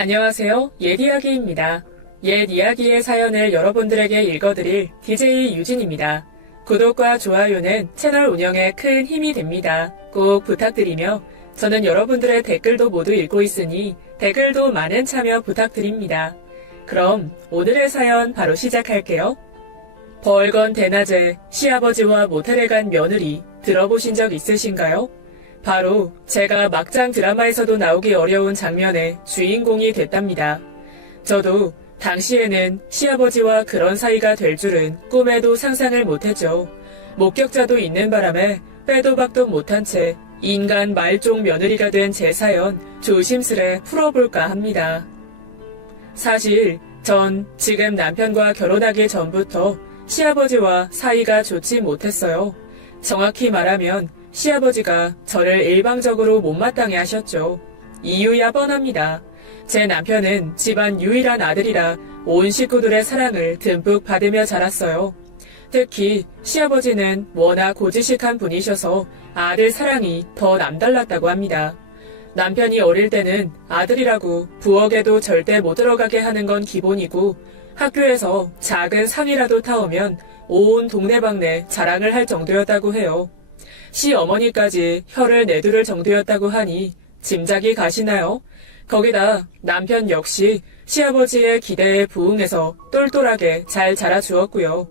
안녕하세요. 옛이야기입니다. 옛이야기의 사연을 여러분들에게 읽어드릴 DJ 유진입니다. 구독과 좋아요는 채널 운영에 큰 힘이 됩니다. 꼭 부탁드리며 저는 여러분들의 댓글도 모두 읽고 있으니 댓글도 많은 참여 부탁드립니다. 그럼 오늘의 사연 바로 시작할게요. 벌건 대낮에 시아버지와 모텔에 간 며느리 들어보신 적 있으신가요? 바로 제가 막장 드라마에서도 나오기 어려운 장면의 주인공이 됐답니다. 저도 당시에는 시아버지와 그런 사이가 될 줄은 꿈에도 상상을 못했죠. 목격자도 있는 바람에 빼도 박도 못한 채 인간 말종 며느리가 된 제 사연 조심스레 풀어볼까 합니다. 사실 전 지금 남편과 결혼하기 전부터 시아버지와 사이가 좋지 못했어요. 정확히 말하면 시아버지가 저를 일방적으로 못마땅해 하셨죠. 이유야 뻔합니다. 제 남편은 집안 유일한 아들이라 온 식구들의 사랑을 듬뿍 받으며 자랐어요. 특히 시아버지는 워낙 고지식한 분이셔서 아들 사랑이 더 남달랐다고 합니다. 남편이 어릴 때는 아들이라고 부엌에도 절대 못 들어가게 하는 건 기본이고 학교에서 작은 상이라도 타오면 온 동네방네 자랑을 할 정도였다고 해요. 시어머니까지 혀를 내두를 정도였다고 하니 짐작이 가시나요? 거기다 남편 역시 시아버지의 기대에 부응해서 똘똘하게 잘 자라주었고요.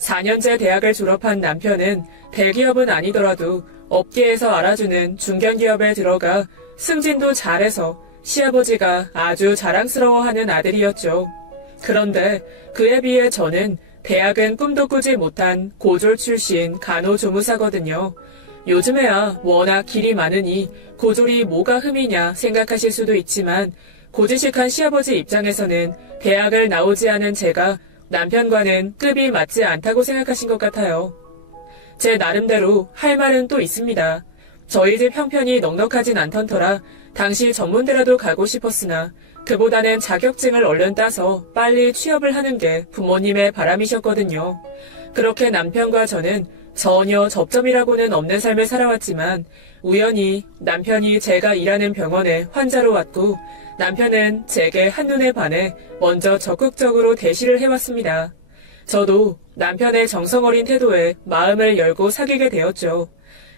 4년제 대학을 졸업한 남편은 대기업은 아니더라도 업계에서 알아주는 중견기업에 들어가 승진도 잘해서 시아버지가 아주 자랑스러워하는 아들이었죠. 그런데 그에 비해 저는 대학은 꿈도 꾸지 못한 고졸 출신 간호조무사거든요. 요즘에야 워낙 길이 많으니 고졸이 뭐가 흠이냐 생각하실 수도 있지만 고지식한 시아버지 입장에서는 대학을 나오지 않은 제가 남편과는 급이 맞지 않다고 생각하신 것 같아요. 제 나름대로 할 말은 또 있습니다. 저희 집 형편이 넉넉하진 않던터라 당시 전문대라도 가고 싶었으나 그보다는 자격증을 얼른 따서 빨리 취업을 하는 게 부모님의 바람이셨거든요. 그렇게 남편과 저는 전혀 접점이라고는 없는 삶을 살아왔지만 우연히 남편이 제가 일하는 병원에 환자로 왔고 남편은 제게 한눈에 반해 먼저 적극적으로 대시를 해왔습니다. 저도 남편의 정성어린 태도에 마음을 열고 사귀게 되었죠.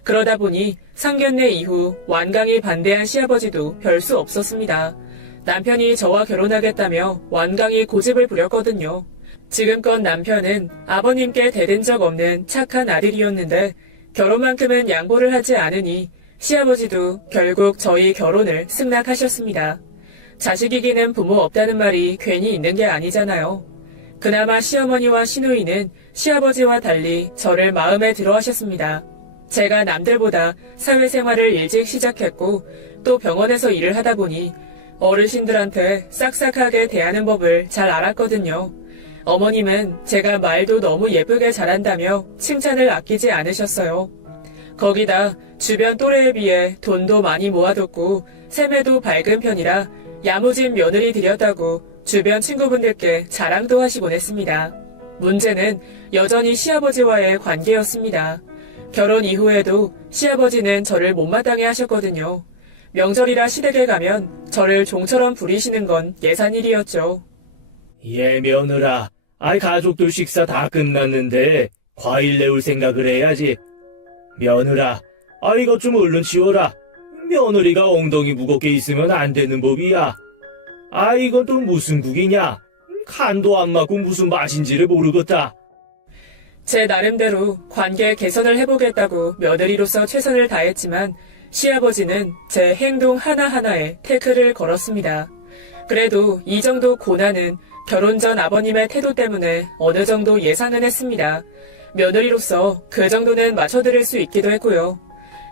그러다 보니 상견례 이후 완강히 반대한 시아버지도 별 수 없었습니다. 남편이 저와 결혼하겠다며 완강히 고집을 부렸거든요. 지금껏 남편은 아버님께 대든 적 없는 착한 아들이었는데 결혼만큼은 양보를 하지 않으니 시아버지도 결국 저희 결혼을 승낙하셨습니다. 자식 이기는 부모 없다는 말이 괜히 있는 게 아니잖아요. 그나마 시어머니와 시누이는 시아버지와 달리 저를 마음에 들어 하셨습니다. 제가 남들보다 사회생활을 일찍 시작했고 또 병원에서 일을 하다 보니 어르신들한테 싹싹하게 대하는 법을 잘 알았거든요. 어머님은 제가 말도 너무 예쁘게 잘한다며 칭찬을 아끼지 않으셨어요. 거기다 주변 또래에 비해 돈도 많이 모아뒀고 세매도 밝은 편이라 야무진 며느리 들였다고 주변 친구분들께 자랑도 하시곤 했습니다. 문제는 여전히 시아버지와의 관계였습니다. 결혼 이후에도 시아버지는 저를 못마땅해 하셨거든요. 명절이라 시댁에 가면 저를 종처럼 부리시는 건 예산일이었죠. 예, 며느라. 가족들 식사 다 끝났는데 과일 내올 생각을 해야지. 며느라, 이것 좀 얼른 치워라. 며느리가 엉덩이 무겁게 있으면 안 되는 법이야. 이건 또 무슨 국이냐? 간도 안 맞고 무슨 맛인지를 모르겠다. 제 나름대로 관계 개선을 해보겠다고 며느리로서 최선을 다했지만 시아버지는 제 행동 하나하나에 태클을 걸었습니다. 그래도 이 정도 고난은 결혼 전 아버님의 태도 때문에 어느 정도 예상은 했습니다. 며느리로서 그 정도는 맞춰드릴 수 있기도 했고요.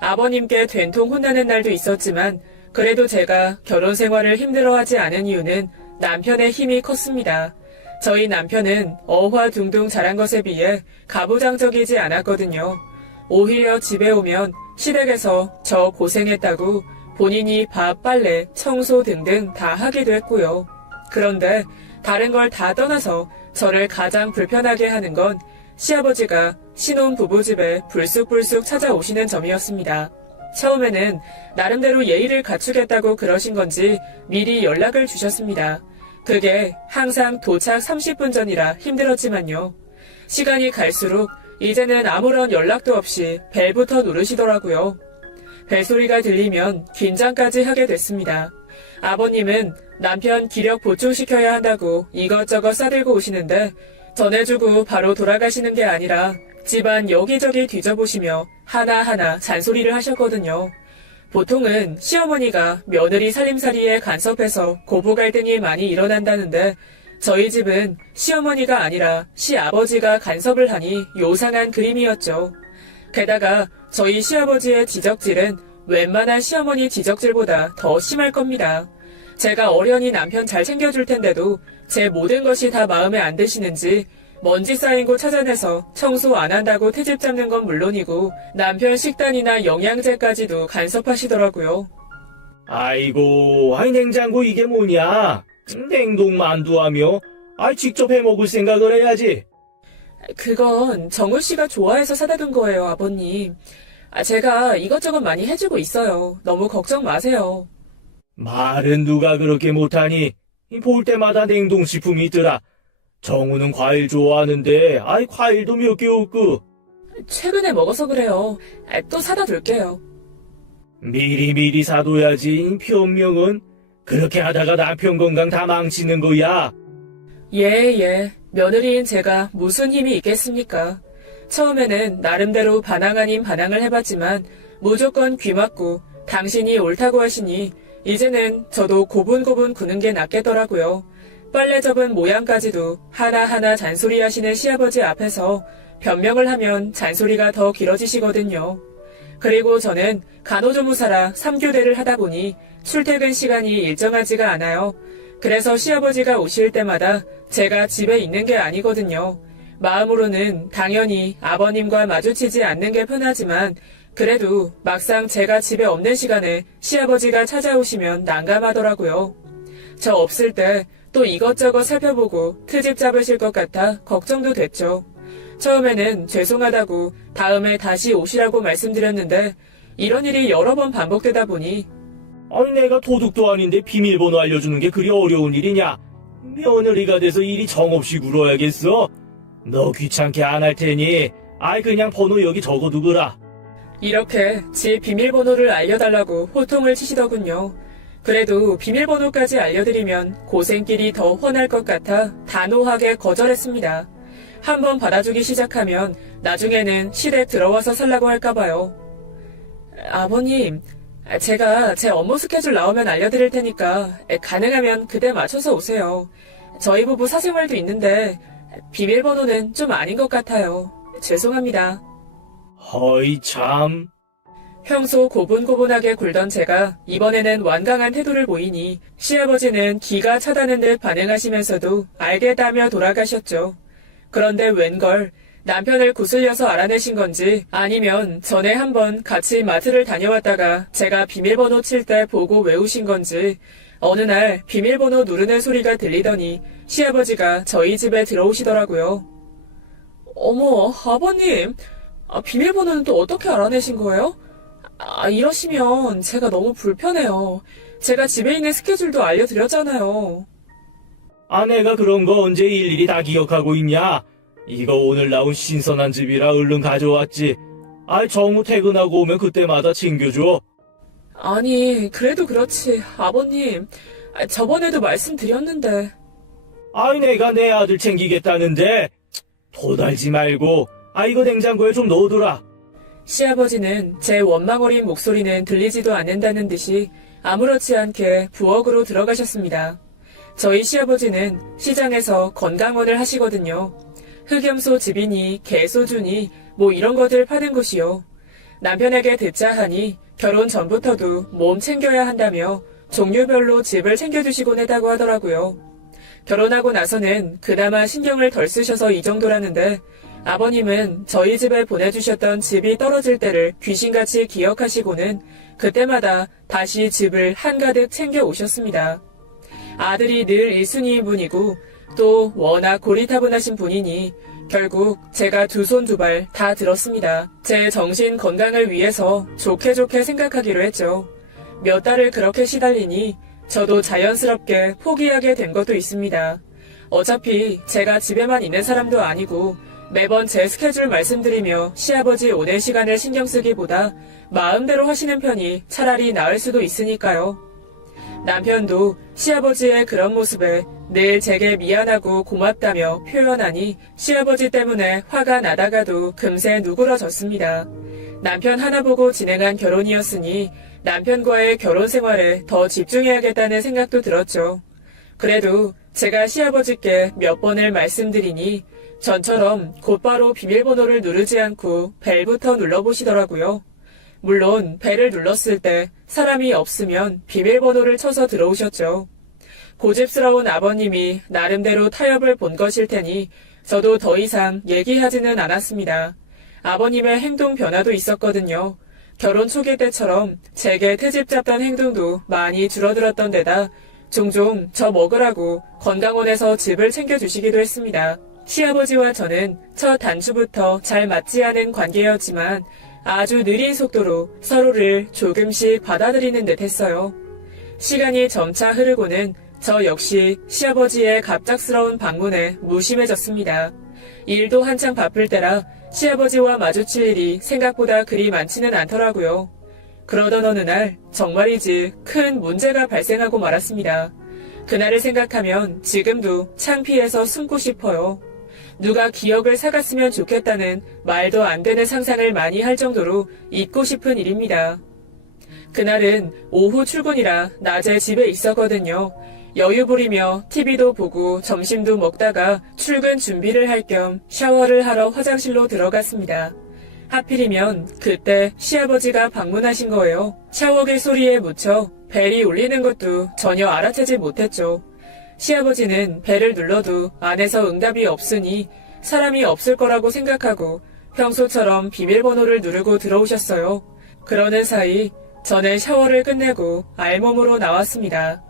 아버님께 된통 혼나는 날도 있었지만 그래도 제가 결혼 생활을 힘들어하지 않은 이유는 남편의 힘이 컸습니다. 저희 남편은 어화둥둥 자란 것에 비해 가부장적이지 않았거든요. 오히려 집에 오면 시댁에서 저 고생했다고 본인이 밥, 빨래, 청소 등등 다 하기도 했고요. 그런데 다른 걸 다 떠나서 저를 가장 불편하게 하는 건 시아버지가 신혼부부 집에 불쑥불쑥 찾아오시는 점이었습니다. 처음에는 나름대로 예의를 갖추겠다고 그러신 건지 미리 연락을 주셨습니다. 그게 항상 도착 30분 전이라 힘들었지만요. 시간이 갈수록 이제는 아무런 연락도 없이 벨부터 누르시더라고요. 벨소리가 들리면 긴장까지 하게 됐습니다. 아버님은 남편 기력 보충시켜야 한다고 이것저것 싸들고 오시는데 전해주고 바로 돌아가시는 게 아니라 집안 여기저기 뒤져보시며 하나하나 잔소리를 하셨거든요. 보통은 시어머니가 며느리 살림살이에 간섭해서 고부 갈등이 많이 일어난다는데 저희 집은 시어머니가 아니라 시아버지가 간섭을 하니 요상한 그림이었죠. 게다가 저희 시아버지의 지적질은 웬만한 시어머니 지적질보다 더 심할 겁니다. 제가 어련히 남편 잘 챙겨줄 텐데도 제 모든 것이 다 마음에 안 드시는지 먼지 쌓인 곳 찾아내서 청소 안 한다고 트집 잡는 건 물론이고 남편 식단이나 영양제까지도 간섭하시더라고요. 아이고, 냉장고 이게 뭐냐? 냉동 만두하며, 직접 해 먹을 생각을 해야지. 그건 정우 씨가 좋아해서 사다 둔 거예요, 아버님. 제가 이것저것 많이 해주고 있어요. 너무 걱정 마세요. 말은 누가 그렇게 못하니? 볼 때마다 냉동식품이 있더라. 정우는 과일 좋아하는데, 과일도 몇 개 없고. 최근에 먹어서 그래요. 또 사다 둘게요. 미리미리 사둬야지, 변명은. 그렇게 하다가 남편 건강 다 망치는 거야. 예. 며느리인 제가 무슨 힘이 있겠습니까? 처음에는 나름대로 반항 아닌 반항을 해봤지만 무조건 귀 막고 당신이 옳다고 하시니 이제는 저도 고분고분 구는 게 낫겠더라고요. 빨래 접은 모양까지도 하나하나 잔소리하시는 시아버지 앞에서 변명을 하면 잔소리가 더 길어지시거든요. 그리고 저는 간호조무사라 3교대를 하다 보니 출퇴근 시간이 일정하지가 않아요. 그래서 시아버지가 오실 때마다 제가 집에 있는 게 아니거든요. 마음으로는 당연히 아버님과 마주치지 않는 게 편하지만 그래도 막상 제가 집에 없는 시간에 시아버지가 찾아오시면 난감하더라고요. 저 없을 때 또 이것저것 살펴보고 트집 잡으실 것 같아 걱정도 됐죠. 처음에는 죄송하다고 다음에 다시 오시라고 말씀드렸는데 이런 일이 여러 번 반복되다 보니 내가 도둑도 아닌데 비밀번호 알려주는 게 그리 어려운 일이냐? 며느리가 돼서 일이 정없이 굴어야겠어? 너 귀찮게 안 할 테니 그냥 번호 여기 적어두거라. 이렇게 집 비밀번호를 알려달라고 호통을 치시더군요. 그래도 비밀번호까지 알려드리면 고생길이 더 훤할 것 같아 단호하게 거절했습니다. 한번 받아주기 시작하면 나중에는 시댁 들어와서 살라고 할까봐요. 아버님, 제가 제 업무 스케줄 나오면 알려드릴 테니까 가능하면 그때 맞춰서 오세요. 저희 부부 사생활도 있는데 비밀번호는 좀 아닌 것 같아요. 죄송합니다. 허이 참. 평소 고분고분하게 굴던 제가 이번에는 완강한 태도를 보이니 시아버지는 기가 차다는 듯 반응하시면서도 알겠다며 돌아가셨죠. 그런데 웬걸 남편을 구슬려서 알아내신 건지 아니면 전에 한번 같이 마트를 다녀왔다가 제가 비밀번호 칠 때 보고 외우신 건지 어느 날 비밀번호 누르는 소리가 들리더니 시아버지가 저희 집에 들어오시더라고요. 어머, 아버님, 비밀번호는 또 어떻게 알아내신 거예요? 이러시면 제가 너무 불편해요. 제가 집에 있는 스케줄도 알려드렸잖아요. 아내가 그런 거 언제 일일이 다 기억하고 있냐? 이거 오늘 나온 신선한 즙이라 얼른 가져왔지. 정우 퇴근하고 오면 그때마다 챙겨줘. 아니, 그래도 그렇지. 아버님, 저번에도 말씀드렸는데. 내가 내 아들 챙기겠다는데. 도달지 말고, 이거 냉장고에 좀 넣어두라. 시아버지는 제 원망 어린 목소리는 들리지도 않는다는 듯이 아무렇지 않게 부엌으로 들어가셨습니다. 저희 시아버지는 시장에서 건강원을 하시거든요. 흑염소 집이니 개소주니 뭐 이런 것들 파는 곳이요. 남편에게 듣자 하니 결혼 전부터도 몸 챙겨야 한다며 종류별로 집을 챙겨주시곤 했다고 하더라고요. 결혼하고 나서는 그나마 신경을 덜 쓰셔서 이 정도라는데 아버님은 저희 집에 보내주셨던 집이 떨어질 때를 귀신같이 기억하시고는 그때마다 다시 집을 한가득 챙겨 오셨습니다. 아들이 늘 1순위인 분이고 또 워낙 고리타분하신 분이니 결국 제가 두 손 두 발 다 들었습니다. 제 정신 건강을 위해서 좋게 생각하기로 했죠. 몇 달을 그렇게 시달리니 저도 자연스럽게 포기하게 된 것도 있습니다. 어차피 제가 집에만 있는 사람도 아니고 매번 제 스케줄 말씀드리며 시아버지 오는 시간을 신경 쓰기보다 마음대로 하시는 편이 차라리 나을 수도 있으니까요. 남편도 시아버지의 그런 모습에 늘 제게 미안하고 고맙다며 표현하니 시아버지 때문에 화가 나다가도 금세 누그러졌습니다. 남편 하나 보고 진행한 결혼이었으니 남편과의 결혼 생활에 더 집중해야겠다는 생각도 들었죠. 그래도 제가 시아버지께 몇 번을 말씀드리니 전처럼 곧바로 비밀번호를 누르지 않고 벨부터 눌러보시더라고요. 물론 벨을 눌렀을 때 사람이 없으면 비밀번호를 쳐서 들어오셨죠. 고집스러운 아버님이 나름대로 타협을 본 것일 테니 저도 더 이상 얘기하지는 않았습니다. 아버님의 행동 변화도 있었거든요. 결혼 초기 때처럼 제게 트집 잡던 행동도 많이 줄어들었던 데다 종종 저 먹으라고 건강원에서 집을 챙겨주시기도 했습니다. 시아버지와 저는 첫 단추부터 잘 맞지 않은 관계였지만 아주 느린 속도로 서로를 조금씩 받아들이는 듯 했어요. 시간이 점차 흐르고는 저 역시 시아버지의 갑작스러운 방문에 무심해졌습니다. 일도 한창 바쁠 때라 시아버지와 마주칠 일이 생각보다 그리 많지는 않더라고요. 그러던 어느 날 정말이지 큰 문제가 발생하고 말았습니다. 그날을 생각하면 지금도 창피해서 숨고 싶어요. 누가 기억을 사갔으면 좋겠다는 말도 안 되는 상상을 많이 할 정도로 잊고 싶은 일입니다. 그날은 오후 출근이라 낮에 집에 있었거든요. 여유 부리며 TV도 보고 점심도 먹다가 출근 준비를 할 겸 샤워를 하러 화장실로 들어갔습니다. 하필이면 그때 시아버지가 방문하신 거예요. 샤워기 소리에 묻혀 벨이 울리는 것도 전혀 알아채지 못했죠. 시아버지는 벨을 눌러도 안에서 응답이 없으니 사람이 없을 거라고 생각하고 평소처럼 비밀번호를 누르고 들어오셨어요. 그러는 사이 저는 샤워를 끝내고 알몸으로 나왔습니다.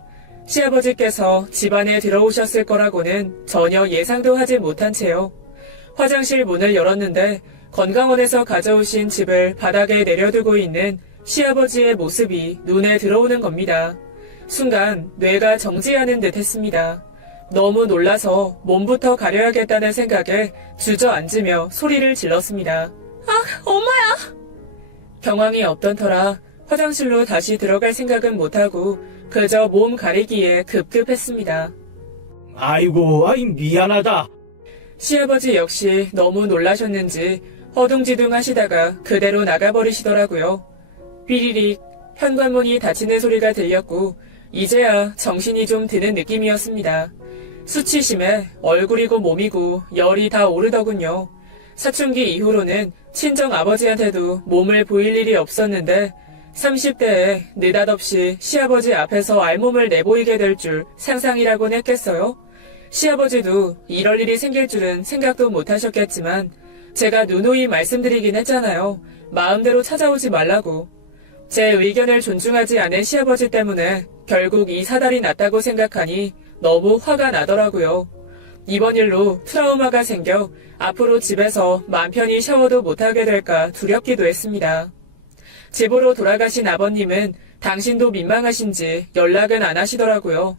시아버지께서 집안에 들어오셨을 거라고는 전혀 예상도 하지 못한 채요. 화장실 문을 열었는데 건강원에서 가져오신 칩을 바닥에 내려두고 있는 시아버지의 모습이 눈에 들어오는 겁니다. 순간 뇌가 정지하는 듯 했습니다. 너무 놀라서 몸부터 가려야겠다는 생각에 주저앉으며 소리를 질렀습니다. 아, 엄마야! 경황이 없던 터라 화장실로 다시 들어갈 생각은 못하고 그저 몸 가리기에 급급했습니다. 아이고, 미안하다. 시아버지 역시 너무 놀라셨는지 허둥지둥 하시다가 그대로 나가버리시더라고요. 삐리릭 현관문이 닫히는 소리가 들렸고 이제야 정신이 좀 드는 느낌이었습니다. 수치심에 얼굴이고 몸이고 열이 다 오르더군요. 사춘기 이후로는 친정 아버지한테도 몸을 보일 일이 없었는데 30대에 느닷없이 시아버지 앞에서 알몸을 내보이게 될 줄 상상이라곤 했겠어요? 시아버지도 이럴 일이 생길 줄은 생각도 못하셨겠지만 제가 누누이 말씀드리긴 했잖아요. 마음대로 찾아오지 말라고. 제 의견을 존중하지 않은 시아버지 때문에 결국 이 사달이 났다고 생각하니 너무 화가 나더라고요. 이번 일로 트라우마가 생겨 앞으로 집에서 맘 편히 샤워도 못하게 될까 두렵기도 했습니다. 집으로 돌아가신 아버님은 당신도 민망하신지 연락은 안 하시더라고요.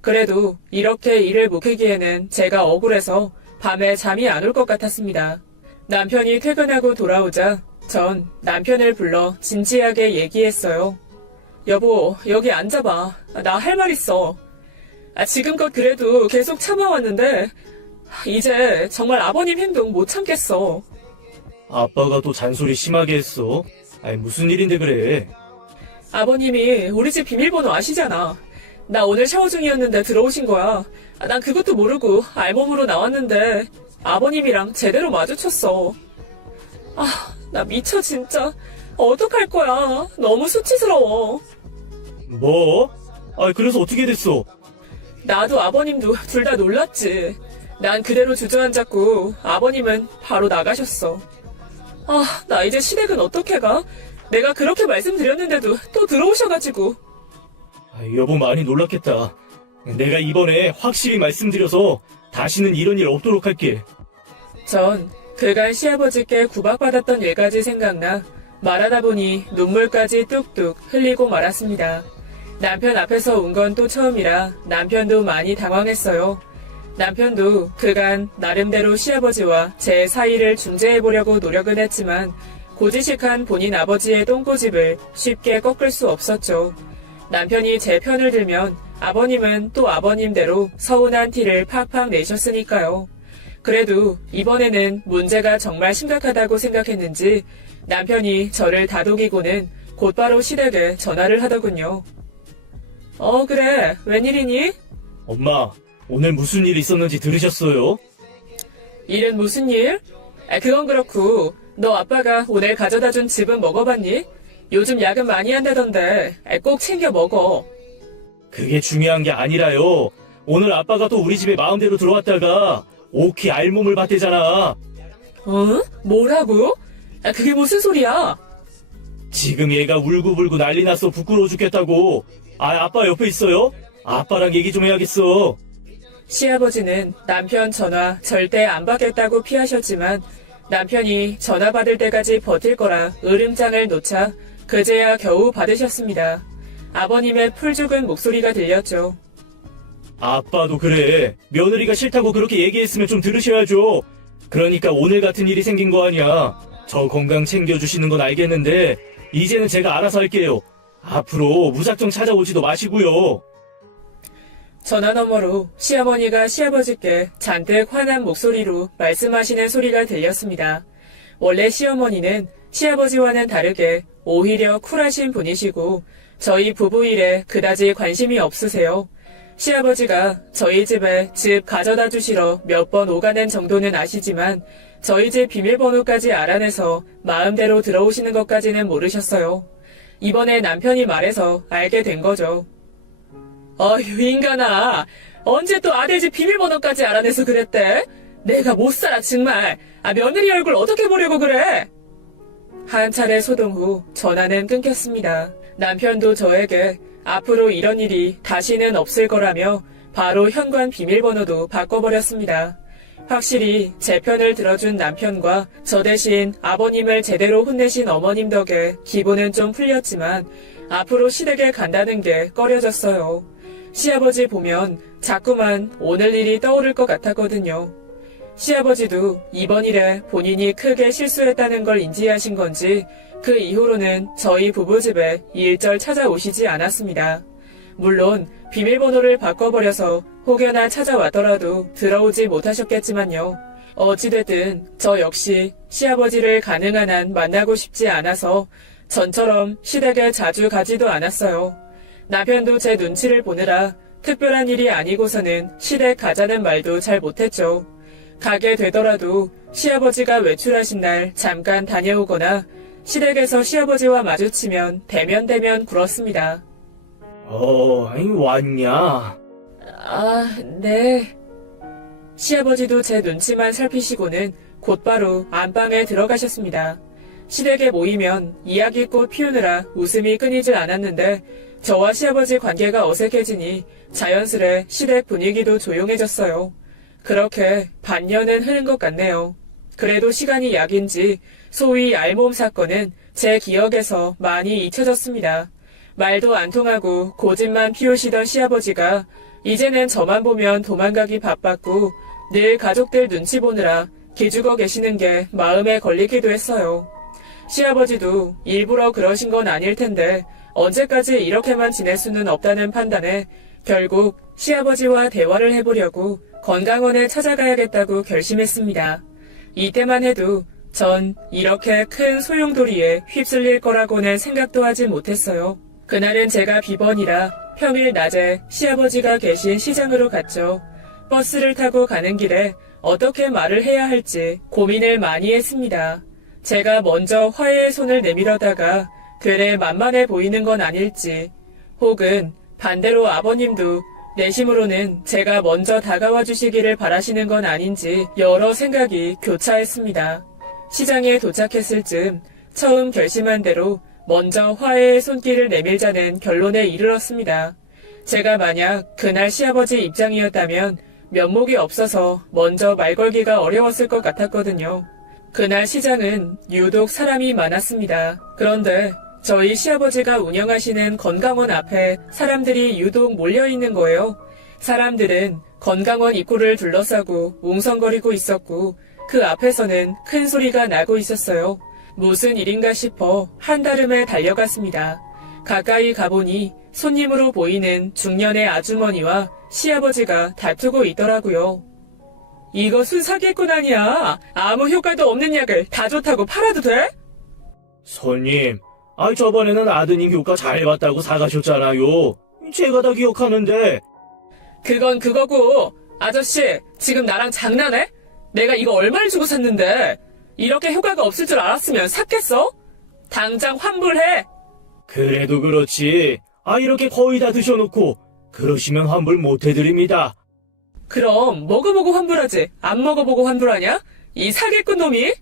그래도 이렇게 일을 묵히기에는 제가 억울해서 밤에 잠이 안 올 것 같았습니다. 남편이 퇴근하고 돌아오자 전 남편을 불러 진지하게 얘기했어요. 여보, 여기 앉아봐. 나 할 말 있어. 지금껏 그래도 계속 참아왔는데 이제 정말 아버님 행동 못 참겠어. 아빠가 또 잔소리 심하게 했어. 무슨 일인데 그래? 아버님이 우리 집 비밀번호 아시잖아. 나 오늘 샤워 중이었는데 들어오신 거야. 난 그것도 모르고 알몸으로 나왔는데 아버님이랑 제대로 마주쳤어. 나 미쳐 진짜. 어떡할 거야. 너무 수치스러워. 뭐? 그래서 어떻게 됐어? 나도 아버님도 둘 다 놀랐지. 난 그대로 주저앉았고 아버님은 바로 나가셨어. 나 이제 시댁은 어떻게 가? 내가 그렇게 말씀드렸는데도 또 들어오셔가지고. 여보 많이 놀랐겠다. 내가 이번에 확실히 말씀드려서 다시는 이런 일 없도록 할게. 전 그간 시아버지께 구박받았던 일까지 생각나 말하다 보니 눈물까지 뚝뚝 흘리고 말았습니다. 남편 앞에서 운 건 또 처음이라 남편도 많이 당황했어요. 남편도 그간 나름대로 시아버지와 제 사이를 중재해보려고 노력은 했지만 고지식한 본인 아버지의 똥고집을 쉽게 꺾을 수 없었죠. 남편이 제 편을 들면 아버님은 또 아버님대로 서운한 티를 팍팍 내셨으니까요. 그래도 이번에는 문제가 정말 심각하다고 생각했는지 남편이 저를 다독이고는 곧바로 시댁에 전화를 하더군요. 그래, 웬일이니? 엄마, 오늘 무슨 일 있었는지 들으셨어요? 일은 무슨 일? 그건 그렇고 너 아빠가 오늘 가져다준 즙은 먹어봤니? 요즘 야근 많이 한다던데 꼭 챙겨 먹어. 그게 중요한 게 아니라요. 오늘 아빠가 또 우리 집에 마음대로 들어왔다가 오키 알몸을 봤대잖아. 뭐라고? 그게 무슨 소리야? 지금 얘가 울고불고 난리 났어. 부끄러워 죽겠다고. 아빠 옆에 있어요? 아빠랑 얘기 좀 해야겠어. 시아버지는 남편 전화 절대 안 받겠다고 피하셨지만 남편이 전화 받을 때까지 버틸 거라 으름장을 놓자 그제야 겨우 받으셨습니다. 아버님의 풀 죽은 목소리가 들렸죠. 아빠도 그래. 며느리가 싫다고 그렇게 얘기했으면 좀 들으셔야죠. 그러니까 오늘 같은 일이 생긴 거 아니야. 저 건강 챙겨주시는 건 알겠는데 이제는 제가 알아서 할게요. 앞으로 무작정 찾아오지도 마시고요. 전화 너머로 시어머니가 시아버지께 잔뜩 화난 목소리로 말씀하시는 소리가 들렸습니다. 원래 시어머니는 시아버지와는 다르게 오히려 쿨하신 분이시고 저희 부부 일에 그다지 관심이 없으세요. 시아버지가 저희 집에 집 가져다 주시러 몇 번 오가는 정도는 아시지만 저희 집 비밀번호까지 알아내서 마음대로 들어오시는 것까지는 모르셨어요. 이번에 남편이 말해서 알게 된 거죠. 어휴 인간아, 언제 또 아들 집 비밀번호까지 알아내서 그랬대? 내가 못 살아 정말. 며느리 얼굴 어떻게 보려고 그래? 한 차례 소동 후 전화는 끊겼습니다. 남편도 저에게 앞으로 이런 일이 다시는 없을 거라며 바로 현관 비밀번호도 바꿔버렸습니다. 확실히 제 편을 들어준 남편과 저 대신 아버님을 제대로 혼내신 어머님 덕에 기분은 좀 풀렸지만 앞으로 시댁에 간다는 게 꺼려졌어요. 시아버지 보면 자꾸만 오늘 일이 떠오를 것 같았거든요. 시아버지도 이번 일에 본인이 크게 실수했다는 걸 인지하신 건지 그 이후로는 저희 부부집에 일절 찾아오시지 않았습니다. 물론 비밀번호를 바꿔버려서 혹여나 찾아왔더라도 들어오지 못하셨겠지만요. 어찌됐든 저 역시 시아버지를 가능한 한 만나고 싶지 않아서 전처럼 시댁에 자주 가지도 않았어요. 남편도 제 눈치를 보느라 특별한 일이 아니고서는 시댁 가자는 말도 잘 못했죠. 가게 되더라도 시아버지가 외출하신 날 잠깐 다녀오거나 시댁에서 시아버지와 마주치면 대면대면 굴었습니다. 왔냐? 네. 시아버지도 제 눈치만 살피시고는 곧바로 안방에 들어가셨습니다. 시댁에 모이면 이야기꽃 피우느라 웃음이 끊이질 않았는데 저와 시아버지 관계가 어색해지니 자연스레 시댁 분위기도 조용해졌어요. 그렇게 반년은 흐른 것 같네요. 그래도 시간이 약인지 소위 알몸 사건은 제 기억에서 많이 잊혀졌습니다. 말도 안 통하고 고집만 피우시던 시아버지가 이제는 저만 보면 도망가기 바빴고 늘 가족들 눈치 보느라 기죽어 계시는 게 마음에 걸리기도 했어요. 시아버지도 일부러 그러신 건 아닐 텐데 언제까지 이렇게만 지낼 수는 없다는 판단에 결국 시아버지와 대화를 해보려고 건강원에 찾아가야겠다고 결심했습니다. 이때만 해도 전 이렇게 큰 소용돌이에 휩쓸릴 거라고는 생각도 하지 못했어요. 그날은 제가 비번이라 평일 낮에 시아버지가 계신 시장으로 갔죠. 버스를 타고 가는 길에 어떻게 말을 해야 할지 고민을 많이 했습니다. 제가 먼저 화해의 손을 내밀어다가 되레 만만해 보이는 건 아닐지, 혹은 반대로 아버님도 내심으로는 제가 먼저 다가와 주시기를 바라시는 건 아닌지 여러 생각이 교차했습니다. 시장에 도착했을 즈음 처음 결심한 대로 먼저 화해의 손길을 내밀자는 결론에 이르렀습니다. 제가 만약 그날 시아버지 입장이었다면 면목이 없어서 먼저 말 걸기가 어려웠을 것 같았거든요. 그날 시장은 유독 사람이 많았습니다. 그런데 저희 시아버지가 운영하시는 건강원 앞에 사람들이 유독 몰려있는 거예요. 사람들은 건강원 입구를 둘러싸고 웅성거리고 있었고 그 앞에서는 큰 소리가 나고 있었어요. 무슨 일인가 싶어 한달음에 달려갔습니다. 가까이 가보니 손님으로 보이는 중년의 아주머니와 시아버지가 다투고 있더라고요. 이것은 사기꾼 아니야. 아무 효과도 없는 약을 다 좋다고 팔아도 돼? 손님, 저번에는 아드님 효과 잘 봤다고 사가셨잖아요. 제가 다 기억하는데. 그건 그거고, 아저씨, 지금 나랑 장난해? 내가 이거 얼마를 주고 샀는데, 이렇게 효과가 없을 줄 알았으면 샀겠어? 당장 환불해! 그래도 그렇지. 이렇게 거의 다 드셔놓고 그러시면 환불 못 해드립니다. 그럼 먹어보고 환불하지, 안 먹어보고 환불하냐? 이 사기꾼 놈이?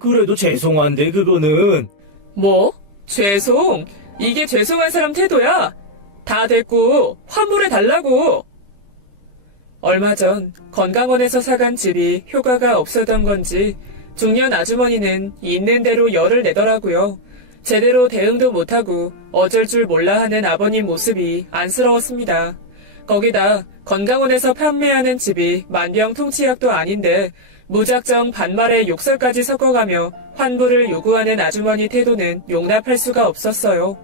그래도 죄송한데 그거는. 뭐? 죄송? 이게 죄송한 사람 태도야? 다 됐고 환불해달라고. 얼마 전 건강원에서 사간 즙이 효과가 없었던 건지 중년 아주머니는 있는 대로 열을 내더라고요. 제대로 대응도 못하고 어쩔 줄 몰라 하는 아버님 모습이 안쓰러웠습니다. 거기다 건강원에서 판매하는 즙이 만병통치약도 아닌데 무작정 반말에 욕설까지 섞어가며 환불을 요구하는 아주머니 태도는 용납할 수가 없었어요.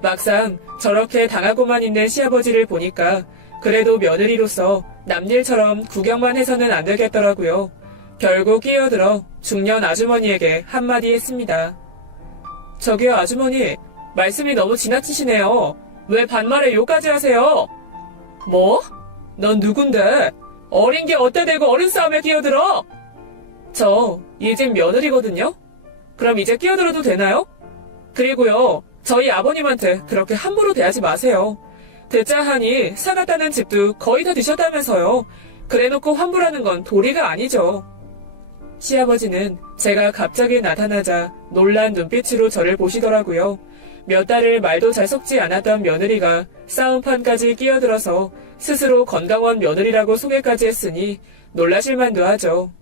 막상 저렇게 당하고만 있는 시아버지를 보니까 그래도 며느리로서 남일처럼 구경만 해서는 안 되겠더라고요. 결국 끼어들어 중년 아주머니에게 한마디 했습니다. 저기요 아주머니, 말씀이 너무 지나치시네요. 왜 반말에 욕까지 하세요? 뭐? 넌 누군데? 어린 게 어때 대고 어른 싸움에 끼어들어? 저 이젠 며느리거든요? 그럼 이제 끼어들어도 되나요? 그리고요, 저희 아버님한테 그렇게 함부로 대하지 마세요. 듣자 하니 사갔다는 집도 거의 다 드셨다면서요. 그래놓고 환불하는 건 도리가 아니죠. 시아버지는 제가 갑자기 나타나자 놀란 눈빛으로 저를 보시더라고요. 몇 달을 말도 잘 섞지 않았던 며느리가 싸움판까지 끼어들어서 스스로 건강원 며느리라고 소개까지 했으니 놀라실 만도 하죠.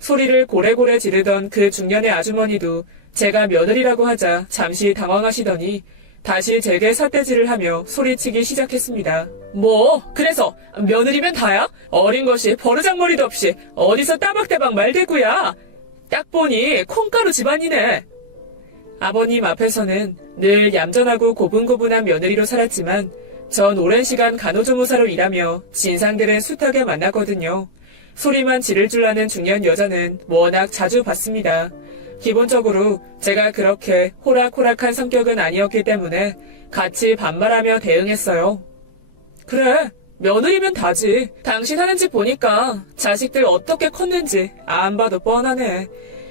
소리를 고래고래 지르던 그 중년의 아주머니도 제가 며느리라고 하자 잠시 당황하시더니 다시 제게 삿대질을 하며 소리치기 시작했습니다. 뭐? 그래서 며느리면 다야? 어린 것이 버르장머리도 없이 어디서 따박따박 말대꾸야? 딱 보니 콩가루 집안이네. 아버님 앞에서는 늘 얌전하고 고분고분한 며느리로 살았지만 전 오랜 시간 간호조무사로 일하며 진상들은 숱하게 만났거든요. 소리만 지를 줄 아는 중년 여자는 워낙 자주 봤습니다. 기본적으로 제가 그렇게 호락호락한 성격은 아니었기 때문에 같이 반말하며 대응했어요. 그래, 며느리면 다지. 당신 하는 짓 보니까 자식들 어떻게 컸는지 안 봐도 뻔하네.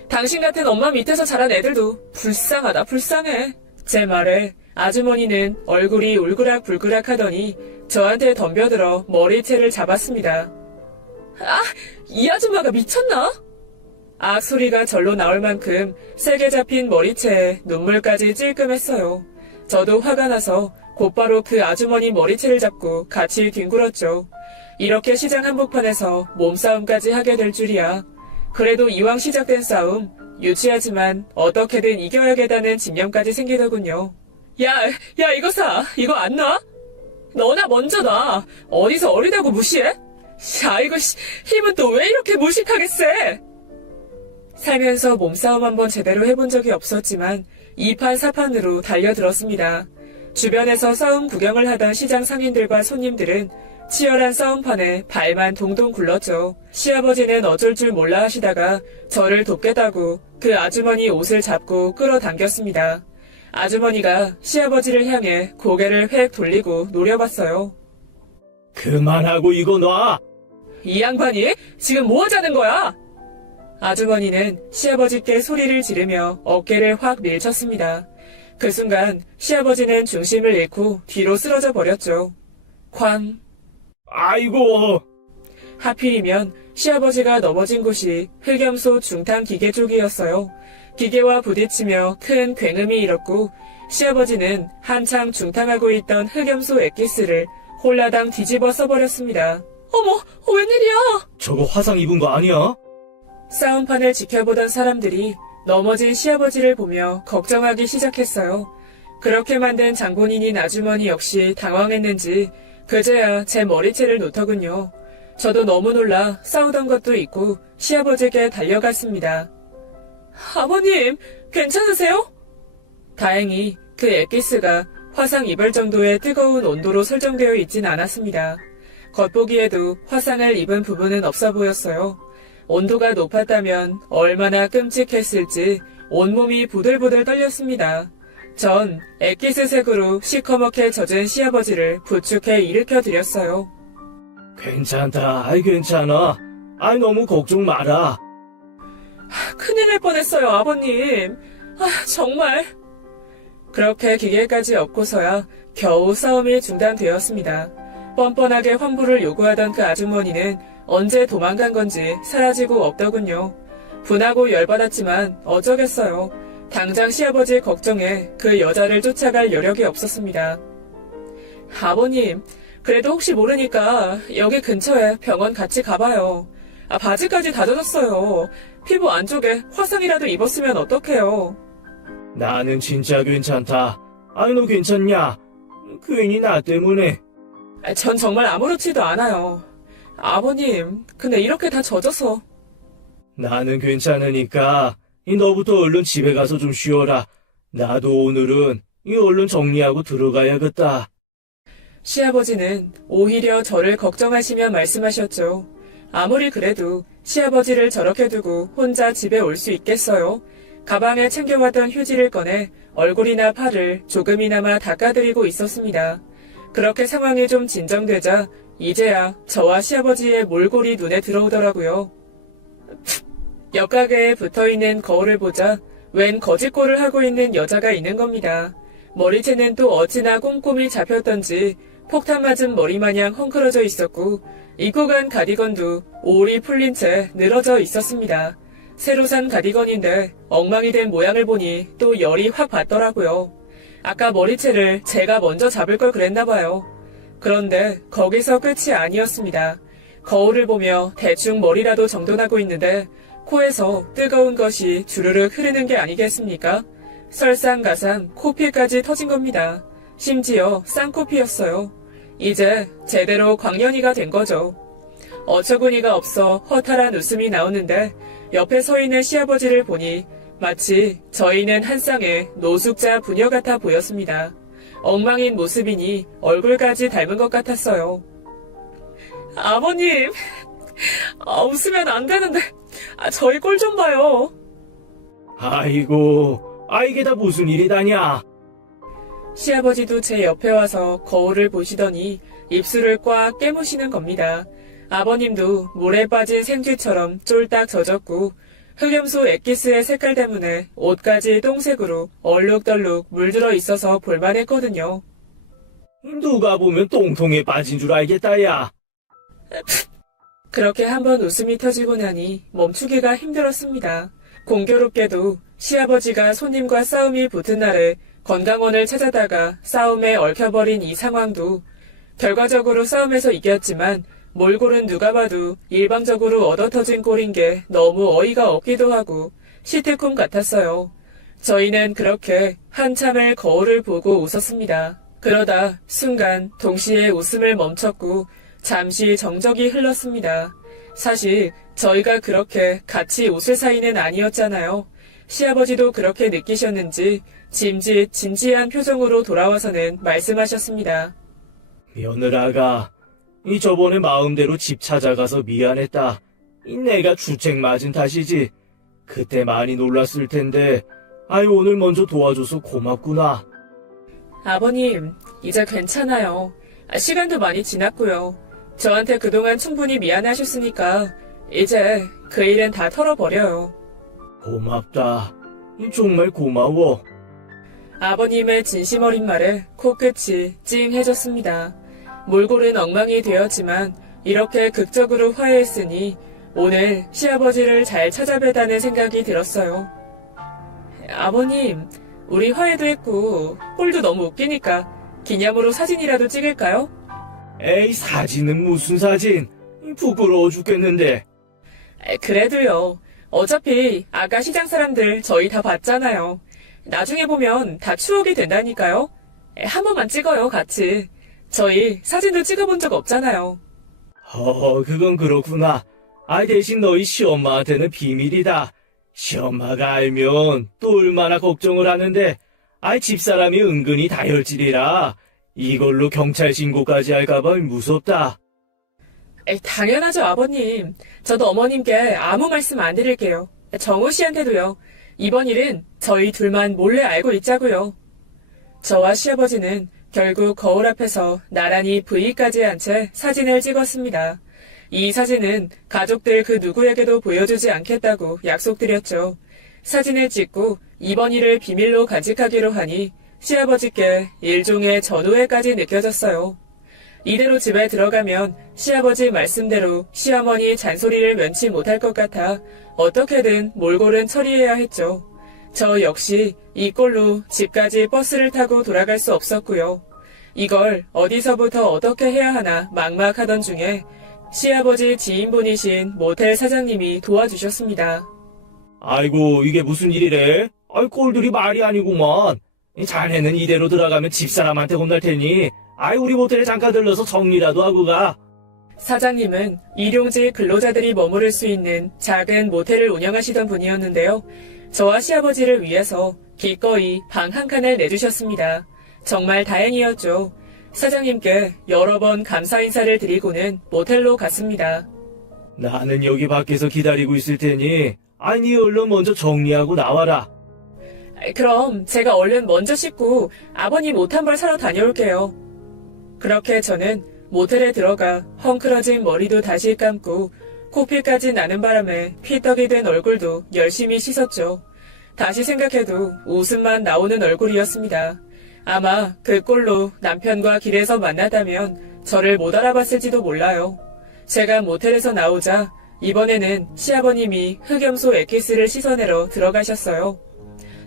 당신 같은 엄마 밑에서 자란 애들도 불쌍하다 불쌍해. 제 말에 아주머니는 얼굴이 울그락불그락 하더니 저한테 덤벼들어 머리채를 잡았습니다. 이 아줌마가 미쳤나? 악 소리가 절로 나올 만큼 세게 잡힌 머리채에 눈물까지 찔끔했어요. 저도 화가 나서 곧바로 그 아주머니 머리채를 잡고 같이 뒹굴었죠. 이렇게 시장 한복판에서 몸싸움까지 하게 될 줄이야. 그래도 이왕 시작된 싸움, 유치하지만 어떻게든 이겨야겠다는 집념까지 생기더군요. 야 이거 사. 이거 안 놔? 너나 먼저 놔. 어디서 어리다고 무시해? 야 이거 힘은 또 왜 이렇게 무식하게 세? 살면서 몸싸움 한번 제대로 해본 적이 없었지만 2판 4판으로 달려들었습니다. 주변에서 싸움 구경을 하던 시장 상인들과 손님들은 치열한 싸움판에 발만 동동 굴렀죠. 시아버지는 어쩔 줄 몰라 하시다가 저를 돕겠다고 그 아주머니 옷을 잡고 끌어당겼습니다. 아주머니가 시아버지를 향해 고개를 획 돌리고 노려봤어요. 그만하고 이거 놔! 이 양반이 지금 뭐 하자는 거야? 아주머니는 시아버지께 소리를 지르며 어깨를 확 밀쳤습니다. 그 순간 시아버지는 중심을 잃고 뒤로 쓰러져 버렸죠. 쾅. 아이고! 하필이면 시아버지가 넘어진 곳이 흑염소 중탕 기계 쪽이었어요. 기계와 부딪히며 큰 굉음이 일었고 시아버지는 한창 중탕하고 있던 흑염소 액기스를 홀라당 뒤집어 써버렸습니다. 어머, 웬일이야? 저거 화상 입은 거 아니야? 싸움판을 지켜보던 사람들이 넘어진 시아버지를 보며 걱정하기 시작했어요. 그렇게 만든 장본인인 아주머니 역시 당황했는지 그제야 제 머리채를 놓더군요. 저도 너무 놀라 싸우던 것도 있고 시아버지에게 달려갔습니다. 아버님, 괜찮으세요? 다행히 그 엑기스가 화상 입을 정도의 뜨거운 온도로 설정되어 있진 않았습니다. 겉보기에도 화상을 입은 부분은 없어 보였어요. 온도가 높았다면 얼마나 끔찍했을지 온몸이 부들부들 떨렸습니다. 전 엑기스색으로 시커멓게 젖은 시아버지를 부축해 일으켜 드렸어요. 괜찮다. 아이, 괜찮아. 아이, 너무 걱정 마라. 큰일 날 뻔했어요, 아버님. 정말. 그렇게 기계까지 엎고서야 겨우 싸움이 중단되었습니다. 뻔뻔하게 환불을 요구하던 그 아주머니는 언제 도망간 건지 사라지고 없더군요. 분하고 열받았지만 어쩌겠어요. 당장 시아버지 걱정에 그 여자를 쫓아갈 여력이 없었습니다. 아버님, 그래도 혹시 모르니까 여기 근처에 병원 같이 가봐요. 바지까지 다 젖었어요. 피부 안쪽에 화상이라도 입었으면 어떡해요. 나는 진짜 괜찮다. 아이, 너 괜찮냐? 괜히 나 때문에. 전 정말 아무렇지도 않아요. 아버님, 근데 이렇게 다 젖어서. 나는 괜찮으니까 너부터 얼른 집에 가서 좀 쉬어라. 나도 오늘은 얼른 정리하고 들어가야겠다. 시아버지는 오히려 저를 걱정하시며 말씀하셨죠. 아무리 그래도 시아버지를 저렇게 두고 혼자 집에 올 수 있겠어요? 가방에 챙겨왔던 휴지를 꺼내 얼굴이나 팔을 조금이나마 닦아드리고 있었습니다. 그렇게 상황이 좀 진정되자 이제야 저와 시아버지의 몰골이 눈에 들어오더라고요. 옆가게에 붙어있는 거울을 보자 웬 거짓골을 하고 있는 여자가 있는 겁니다. 머리채는 또 어찌나 꼼꼼히 잡혔던지 폭탄 맞은 머리마냥 헝클어져 있었고 입고 간 가디건도 올이 풀린 채 늘어져 있었습니다. 새로 산 가디건인데 엉망이 된 모양을 보니 또 열이 확 받더라고요. 아까 머리채를 제가 먼저 잡을 걸 그랬나 봐요. 그런데 거기서 끝이 아니었습니다. 거울을 보며 대충 머리라도 정돈하고 있는데 코에서 뜨거운 것이 주르륵 흐르는 게 아니겠습니까? 설상가상 코피까지 터진 겁니다. 심지어 쌍코피였어요. 이제 제대로 광년이가 된 거죠. 어처구니가 없어 허탈한 웃음이 나오는데 옆에 서 있는 시아버지를 보니 마치 저희는 한 쌍의 노숙자 부녀 같아 보였습니다. 엉망인 모습이니 얼굴까지 닮은 것 같았어요. 아버님, 웃으면 안 되는데 저희 꼴 좀 봐요. 아이고, 이게 다 무슨 일이다냐? 시아버지도 제 옆에 와서 거울을 보시더니 입술을 꽉 깨무시는 겁니다. 아버님도 물에 빠진 생쥐처럼 쫄딱 젖었고 흑염소 엑기스의 색깔 때문에 옷까지 똥색으로 얼룩덜룩 물들어 있어서 볼만했거든요. 누가 보면 똥통에 빠진 줄 알겠다, 야. 그렇게 한번 웃음이 터지고 나니 멈추기가 힘들었습니다. 공교롭게도 시아버지가 손님과 싸움이 붙은 날에 건강원을 찾아다가 싸움에 얽혀버린 이 상황도 결과적으로 싸움에서 이겼지만 몰골은 누가 봐도 일방적으로 얻어터진 꼴인 게 너무 어이가 없기도 하고 시트콤 같았어요. 저희는 그렇게 한참을 거울을 보고 웃었습니다. 그러다 순간 동시에 웃음을 멈췄고 잠시 정적이 흘렀습니다. 사실 저희가 그렇게 같이 웃을 사이는 아니었잖아요. 시아버지도 그렇게 느끼셨는지 짐짓 진지한 표정으로 돌아와서는 말씀하셨습니다. 며느라가 저번에 마음대로 집 찾아가서 미안했다. 내가 주책 맞은 탓이지. 그때 많이 놀랐을 텐데 오늘 먼저 도와줘서 고맙구나. 아버님, 이제 괜찮아요. 시간도 많이 지났고요. 저한테 그동안 충분히 미안하셨으니까 이제 그 일은 다 털어버려요. 고맙다. 정말 고마워. 아버님의 진심 어린 말에 코끝이 찡해졌습니다. 몰골은 엉망이 되었지만 이렇게 극적으로 화해했으니 오늘 시아버지를 잘 찾아뵈다는 생각이 들었어요. 아버님, 우리 화해도 했고 꼴도 너무 웃기니까 기념으로 사진이라도 찍을까요? 에이, 사진은 무슨 사진? 부끄러워 죽겠는데. 그래도요. 어차피 아까 시장 사람들 저희 다 봤잖아요. 나중에 보면 다 추억이 된다니까요. 한 번만 찍어요, 같이. 저희 사진도 찍어본 적 없잖아요. 그건 그렇구나. 대신 너희 시엄마한테는 비밀이다. 시엄마가 알면 또 얼마나 걱정을 하는데, 집사람이 은근히 다혈질이라 이걸로 경찰 신고까지 할까봐 무섭다. 당연하죠, 아버님. 저도 어머님께 아무 말씀 안 드릴게요. 정우 씨한테도요. 이번 일은 저희 둘만 몰래 알고 있자고요. 저와 시아버지는 결국 거울 앞에서 나란히 V까지 한 채 사진을 찍었습니다. 이 사진은 가족들 그 누구에게도 보여주지 않겠다고 약속드렸죠. 사진을 찍고 이번 일을 비밀로 간직하기로 하니 시아버지께 일종의 전우애까지 느껴졌어요. 이대로 집에 들어가면 시아버지 말씀대로 시어머니 잔소리를 면치 못할 것 같아 어떻게든 몰골은 처리해야 했죠. 저 역시 이 꼴로 집까지 버스를 타고 돌아갈 수 없었고요. 이걸 어디서부터 어떻게 해야 하나 막막하던 중에 시아버지 지인분이신 모텔 사장님이 도와주셨습니다. 아이고, 이게 무슨 일이래? 꼴들이 말이 아니구만. 자네는 이대로 들어가면 집사람한테 혼날 테니 우리 모텔에 잠깐 들러서 정리라도 하고 가. 사장님은 일용직 근로자들이 머무를 수 있는 작은 모텔을 운영하시던 분이었는데요. 저와 시아버지를 위해서 기꺼이 방 한 칸을 내주셨습니다. 정말 다행이었죠. 사장님께 여러 번 감사 인사를 드리고는 모텔로 갔습니다. 나는 여기 밖에서 기다리고 있을 테니 네 얼른 먼저 정리하고 나와라. 그럼 제가 얼른 먼저 씻고 아버님 옷 한 벌 사러 다녀올게요. 그렇게 저는 모텔에 들어가 헝클어진 머리도 다시 감고 코피까지 나는 바람에 피떡이 된 얼굴도 열심히 씻었죠. 다시 생각해도 웃음만 나오는 얼굴이었습니다. 아마 그 꼴로 남편과 길에서 만났다면 저를 못 알아봤을지도 몰라요. 제가 모텔에서 나오자 이번에는 시아버님이 흑염소 엑기스를 씻어내러 들어가셨어요.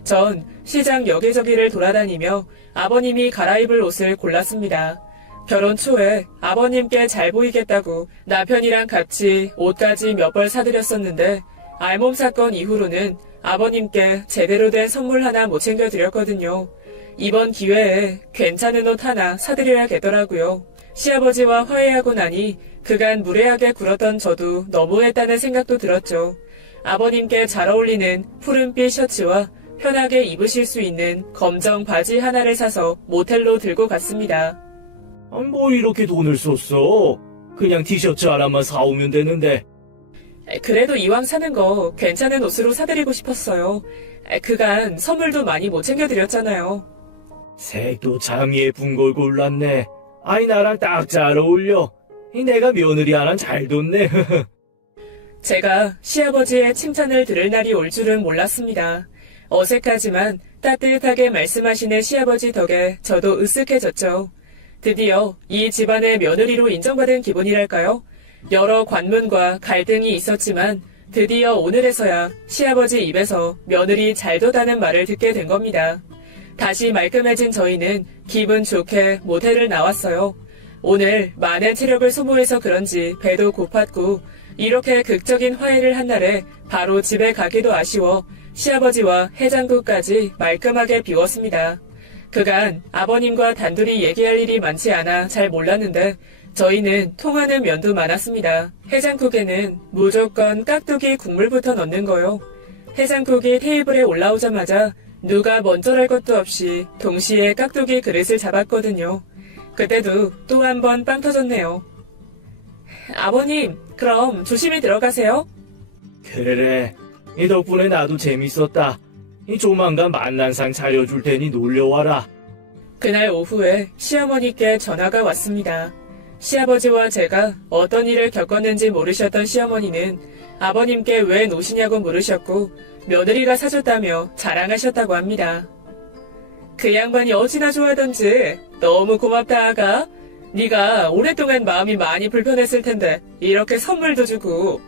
전 시장 여기저기를 돌아다니며 아버님이 갈아입을 옷을 골랐습니다. 결혼 초에 아버님께 잘 보이겠다고 남편이랑 같이 옷까지 몇 벌 사드렸었는데 알몸 사건 이후로는 아버님께 제대로 된 선물 하나 못 챙겨드렸거든요. 이번 기회에 괜찮은 옷 하나 사드려야겠더라고요. 시아버지와 화해하고 나니 그간 무례하게 굴었던 저도 너무했다는 생각도 들었죠. 아버님께 잘 어울리는 푸른빛 셔츠와 편하게 입으실 수 있는 검정 바지 하나를 사서 모텔로 들고 갔습니다. 뭐 이렇게 돈을 썼어? 그냥 티셔츠 하나만 사오면 되는데. 그래도 이왕 사는 거 괜찮은 옷으로 사드리고 싶었어요. 그간 선물도 많이 못 챙겨드렸잖아요. 색도 참 예쁜 걸 골랐네. 나랑 딱 잘 어울려. 내가 며느리 하나 잘 뒀네. 제가 시아버지의 칭찬을 들을 날이 올 줄은 몰랐습니다. 어색하지만 따뜻하게 말씀하시는 시아버지 덕에 저도 으쓱해졌죠. 드디어 이 집안의 며느리로 인정받은 기분이랄까요? 여러 관문과 갈등이 있었지만 드디어 오늘에서야 시아버지 입에서 며느리 잘 뒀다는 말을 듣게 된 겁니다. 다시 말끔해진 저희는 기분 좋게 모텔을 나왔어요. 오늘 많은 체력을 소모해서 그런지 배도 고팠고 이렇게 극적인 화해를 한 날에 바로 집에 가기도 아쉬워 시아버지와 해장국까지 말끔하게 비웠습니다. 그간 아버님과 단둘이 얘기할 일이 많지 않아 잘 몰랐는데 저희는 통하는 면도 많았습니다. 해장국에는 무조건 깍두기 국물부터 넣는 거요. 해장국이 테이블에 올라오자마자 누가 먼저랄 것도 없이 동시에 깍두기 그릇을 잡았거든요. 그때도 또 한 번 빵 터졌네요. 아버님, 그럼 조심히 들어가세요. 그래, 이 덕분에 나도 재밌었다. 조만간 만난상 차려줄 테니 놀려와라. 그날 오후에 시어머니께 전화가 왔습니다. 시아버지와 제가 어떤 일을 겪었는지 모르셨던 시어머니는 아버님께 왜 노시냐고 물으셨고 며느리가 사줬다며 자랑하셨다고 합니다. 그 양반이 어찌나 좋아하던지 너무 고맙다 아가. 네가 오랫동안 마음이 많이 불편했을 텐데 이렇게 선물도 주고.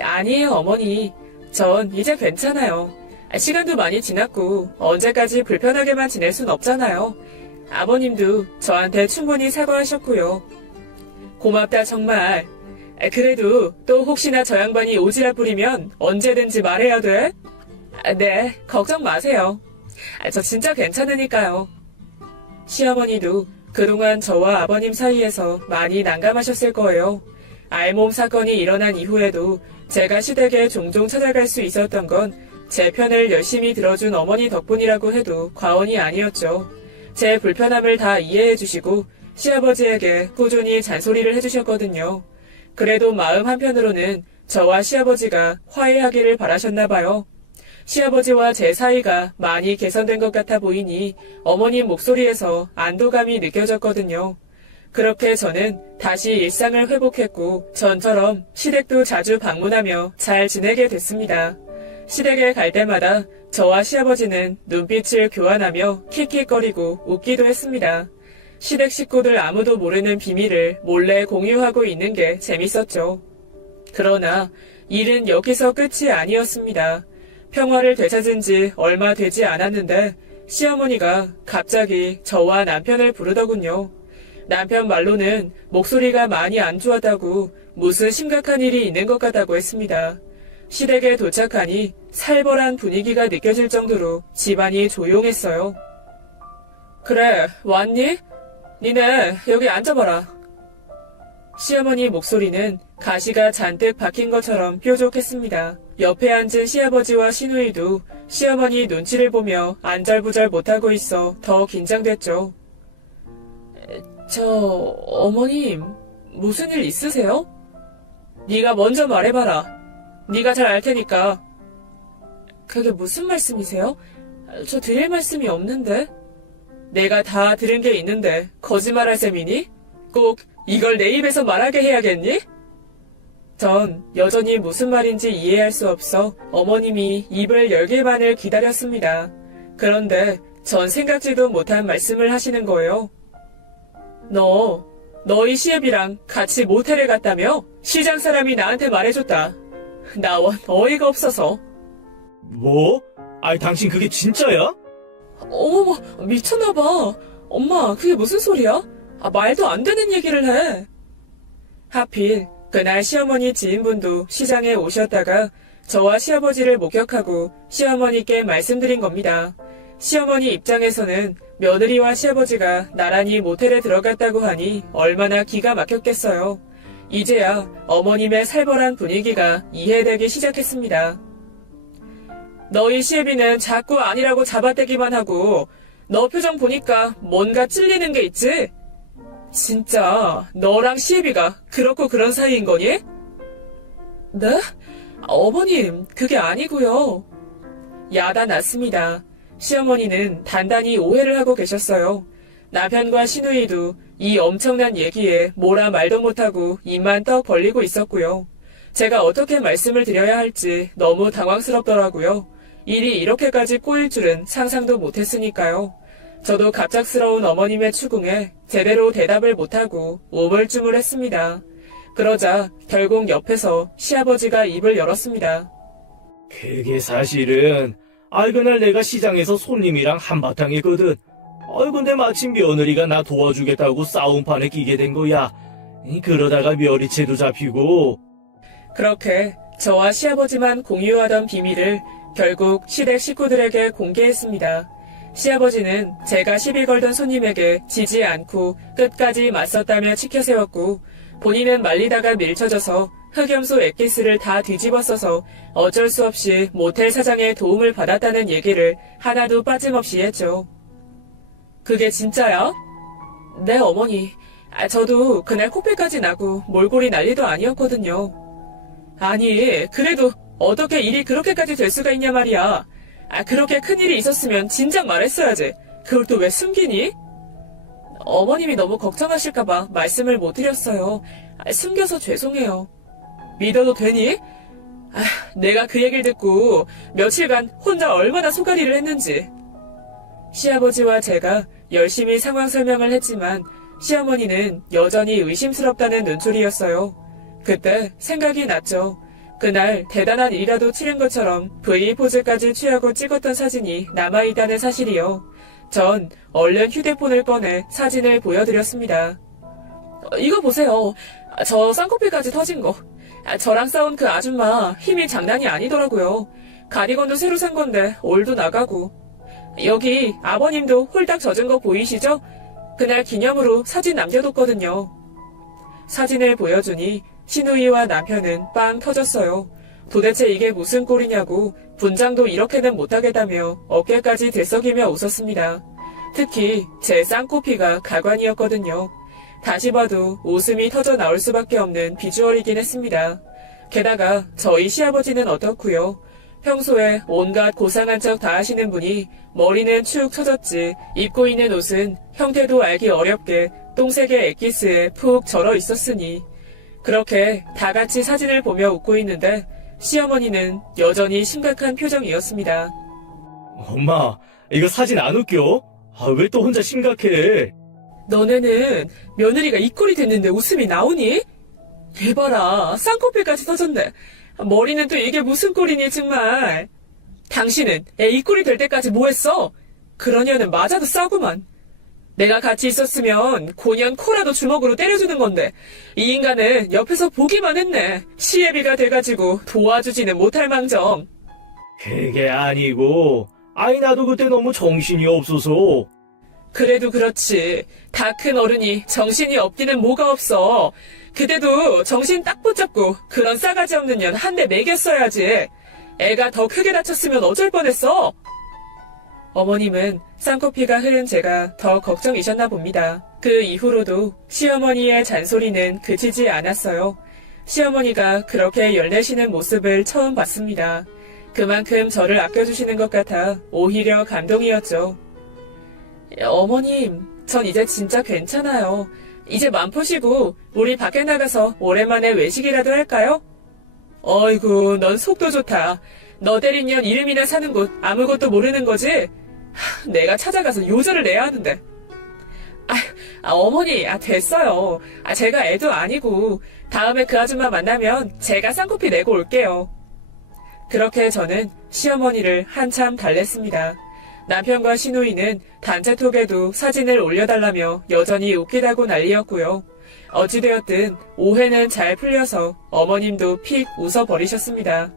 아니에요 어머니. 전 이제 괜찮아요. 시간도 많이 지났고 언제까지 불편하게만 지낼 순 없잖아요. 아버님도 저한테 충분히 사과하셨고요. 고맙다 정말. 그래도 또 혹시나 저 양반이 오지랖 부리면 언제든지 말해야 돼? 네, 걱정 마세요. 저 진짜 괜찮으니까요. 시어머니도 그동안 저와 아버님 사이에서 많이 난감하셨을 거예요. 알몸 사건이 일어난 이후에도 제가 시댁에 종종 찾아갈 수 있었던 건 제 편을 열심히 들어준 어머니 덕분이라고 해도 과언이 아니었죠. 제 불편함을 다 이해해 주시고 시아버지에게 꾸준히 잔소리를 해주셨거든요. 그래도 마음 한편으로는 저와 시아버지가 화해하기를 바라셨나 봐요. 시아버지와 제 사이가 많이 개선된 것 같아 보이니 어머님 목소리에서 안도감이 느껴졌거든요. 그렇게 저는 다시 일상을 회복했고 전처럼 시댁도 자주 방문하며 잘 지내게 됐습니다. 시댁에 갈 때마다 저와 시아버지는 눈빛을 교환하며 킥킥거리고 웃기도 했습니다. 시댁 식구들 아무도 모르는 비밀을 몰래 공유하고 있는 게 재밌었죠. 그러나 일은 여기서 끝이 아니었습니다. 평화를 되찾은 지 얼마 되지 않았는데 시어머니가 갑자기 저와 남편을 부르더군요. 남편 말로는 목소리가 많이 안 좋았다고 무슨 심각한 일이 있는 것 같다고 했습니다. 시댁에 도착하니 살벌한 분위기가 느껴질 정도로 집안이 조용했어요. 그래, 왔니? 니네 여기 앉아봐라. 시어머니 목소리는 가시가 잔뜩 박힌 것처럼 뾰족했습니다. 옆에 앉은 시아버지와 시누이도 시어머니 눈치를 보며 안절부절 못하고 있어 더 긴장됐죠. 어머님, 무슨 일 있으세요? 네가 먼저 말해봐라. 네가 잘 알 테니까. 그게 무슨 말씀이세요? 저 드릴 말씀이 없는데. 내가 다 들은 게 있는데 거짓말할 셈이니? 꼭 이걸 내 입에서 말하게 해야겠니? 전 여전히 무슨 말인지 이해할 수 없어 어머님이 입을 열기만을 기다렸습니다. 그런데 전 생각지도 못한 말씀을 하시는 거예요. 너희 시애비랑 같이 모텔에 갔다며? 시장 사람이 나한테 말해줬다. 나 어이가 없어서. 뭐? 아이, 당신 그게 진짜야? 어머머, 미쳤나봐. 엄마, 그게 무슨 소리야? 말도 안 되는 얘기를 해. 하필 그날 시어머니 지인분도 시장에 오셨다가 저와 시아버지를 목격하고 시어머니께 말씀드린 겁니다. 시어머니 입장에서는 며느리와 시아버지가 나란히 모텔에 들어갔다고 하니 얼마나 기가 막혔겠어요. 이제야 어머님의 살벌한 분위기가 이해되기 시작했습니다. 너희 시애비는 자꾸 아니라고 잡아떼기만 하고 너 표정 보니까 뭔가 찔리는 게 있지? 진짜 너랑 시애비가 그렇고 그런 사이인 거니? 네? 어머님, 그게 아니고요. 야단 났습니다. 시어머니는 단단히 오해를 하고 계셨어요. 남편과 시누이도 이 엄청난 얘기에 뭐라 말도 못하고 입만 떡 벌리고 있었고요. 제가 어떻게 말씀을 드려야 할지 너무 당황스럽더라고요. 일이 이렇게까지 꼬일 줄은 상상도 못했으니까요. 저도 갑작스러운 어머님의 추궁에 제대로 대답을 못하고 우물쭈물했습니다. 그러자 결국 옆에서 시아버지가 입을 열었습니다. 그게 사실은 그날 내가 시장에서 손님이랑 한바탕 했거든. 근데 마침 며느리가 나 도와주겠다고 싸움판에 끼게 된 거야. 그러다가 멸이체도 잡히고. 그렇게 저와 시아버지만 공유하던 비밀을 결국 시댁 식구들에게 공개했습니다. 시아버지는 제가 시비 걸던 손님에게 지지 않고 끝까지 맞섰다며 치켜세웠고 본인은 말리다가 밀쳐져서 흑염소 엑기스를 다 뒤집어 써서 어쩔 수 없이 모텔 사장의 도움을 받았다는 얘기를 하나도 빠짐없이 했죠. 그게 진짜야? 네, 어머니. 저도 그날 코피까지 나고 몰골이 난리도 아니었거든요. 아니, 그래도 어떻게 일이 그렇게까지 될 수가 있냐 말이야. 그렇게 큰일이 있었으면 진작 말했어야지. 그걸 또 왜 숨기니? 어머님이 너무 걱정하실까봐 말씀을 못 드렸어요. 숨겨서 죄송해요. 믿어도 되니? 내가 그 얘기를 듣고 며칠간 혼자 얼마나 속앓이를 했는지. 시아버지와 제가 열심히 상황 설명을 했지만 시어머니는 여전히 의심스럽다는 눈초리였어요. 그때 생각이 났죠. 그날 대단한 일이라도 치른 것처럼 V 포즈까지 취하고 찍었던 사진이 남아있다는 사실이요. 전 얼른 휴대폰을 꺼내 사진을 보여드렸습니다. 이거 보세요. 저 쌍꺼풀까지 터진 거. 저랑 싸운 그 아줌마 힘이 장난이 아니더라고요. 가디건도 새로 산 건데 올도 나가고. 여기 아버님도 홀딱 젖은 거 보이시죠? 그날 기념으로 사진 남겨뒀거든요. 사진을 보여주니 신우이와 남편은 빵 터졌어요. 도대체 이게 무슨 꼴이냐고 분장도 이렇게는 못하겠다며 어깨까지 들썩이며 웃었습니다. 특히 제 쌍코피가 가관이었거든요. 다시 봐도 웃음이 터져 나올 수밖에 없는 비주얼이긴 했습니다. 게다가 저희 시아버지는 어떻고요? 평소에 온갖 고상한 척 다 하시는 분이 머리는 축 처졌지 입고 있는 옷은 형태도 알기 어렵게 똥색의 엑기스에 푹 절어 있었으니 그렇게 다 같이 사진을 보며 웃고 있는데 시어머니는 여전히 심각한 표정이었습니다. 엄마, 이거 사진 안 웃겨? 왜 또 혼자 심각해? 너네는 며느리가 이 꼴이 됐는데 웃음이 나오니? 대봐라, 쌍꺼풀까지 터졌네. 머리는 또 이게 무슨 꼴이니 정말. 당신은 애 이 꼴이 될 때까지 뭐 했어? 그러냐는 맞아도 싸구만. 내가 같이 있었으면 고년 코라도 주먹으로 때려주는 건데 이 인간은 옆에서 보기만 했네. 시애비가 돼가지고 도와주지는 못할 망정. 그게 아니고, 나도 그때 너무 정신이 없어서. 그래도 그렇지. 다 큰 어른이 정신이 없기는 뭐가 없어. 그때도 정신 딱 붙잡고 그런 싸가지 없는 년 한 대 매겼어야지. 애가 더 크게 다쳤으면 어쩔 뻔했어. 어머님은 쌍코피가 흐른 제가 더 걱정이셨나 봅니다. 그 이후로도 시어머니의 잔소리는 그치지 않았어요. 시어머니가 그렇게 열내시는 모습을 처음 봤습니다. 그만큼 저를 아껴주시는 것 같아 오히려 감동이었죠. 어머님, 전 이제 진짜 괜찮아요. 이제 맘 푸시고 우리 밖에 나가서 오랜만에 외식이라도 할까요? 어이구, 넌 속도 좋다. 너 때린 년 이름이나 사는 곳 아무것도 모르는 거지? 내가 찾아가서 요절을 내야 하는데. 어머니, 됐어요. 제가 애도 아니고 다음에 그 아줌마 만나면 제가 쌍코피 내고 올게요. 그렇게 저는 시어머니를 한참 달랬습니다. 남편과 시누이는 단체톡에도 사진을 올려달라며 여전히 웃기다고 난리였고요. 어찌되었든 오해는 잘 풀려서 어머님도 픽 웃어버리셨습니다.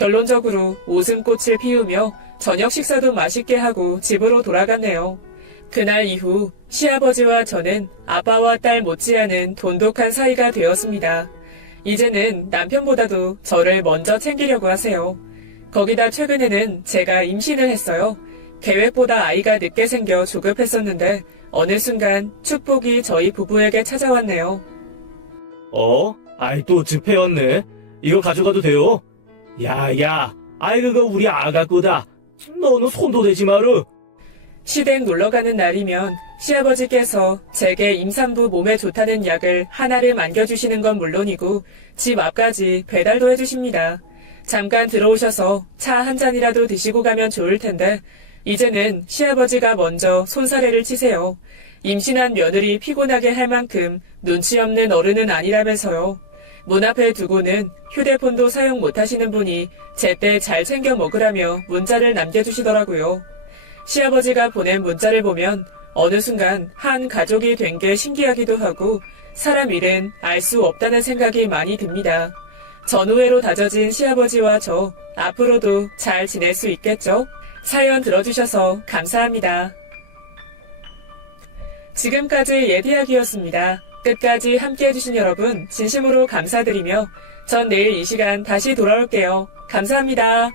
결론적으로 웃음꽃을 피우며 저녁 식사도 맛있게 하고 집으로 돌아갔네요. 그날 이후 시아버지와 저는 아빠와 딸 못지않은 돈독한 사이가 되었습니다. 이제는 남편보다도 저를 먼저 챙기려고 하세요. 거기다 최근에는 제가 임신을 했어요. 계획보다 아이가 늦게 생겨 조급했었는데 어느 순간 축복이 저희 부부에게 찾아왔네요. 또 즙해왔네. 이거 가져가도 돼요? 야야, 그거 우리 아가 거다. 너는 손도 대지 마라. 시댁 놀러가는 날이면 시아버지께서 제게 임산부 몸에 좋다는 약을 하나를 안겨주시는 건 물론이고 집 앞까지 배달도 해주십니다. 잠깐 들어오셔서 차 한 잔이라도 드시고 가면 좋을 텐데 이제는 시아버지가 먼저 손사래를 치세요. 임신한 며느리 피곤하게 할 만큼 눈치 없는 어른은 아니라면서요. 문 앞에 두고는 휴대폰도 사용 못하시는 분이 제때 잘 챙겨 먹으라며 문자를 남겨주시더라고요. 시아버지가 보낸 문자를 보면 어느 순간 한 가족이 된 게 신기하기도 하고 사람 일은 알 수 없다는 생각이 많이 듭니다. 전우회로 다져진 시아버지와 저 앞으로도 잘 지낼 수 있겠죠? 사연 들어주셔서 감사합니다. 지금까지 예디야기였습니다. 끝까지 함께해주신 여러분 진심으로 감사드리며 전 내일 이 시간 다시 돌아올게요. 감사합니다.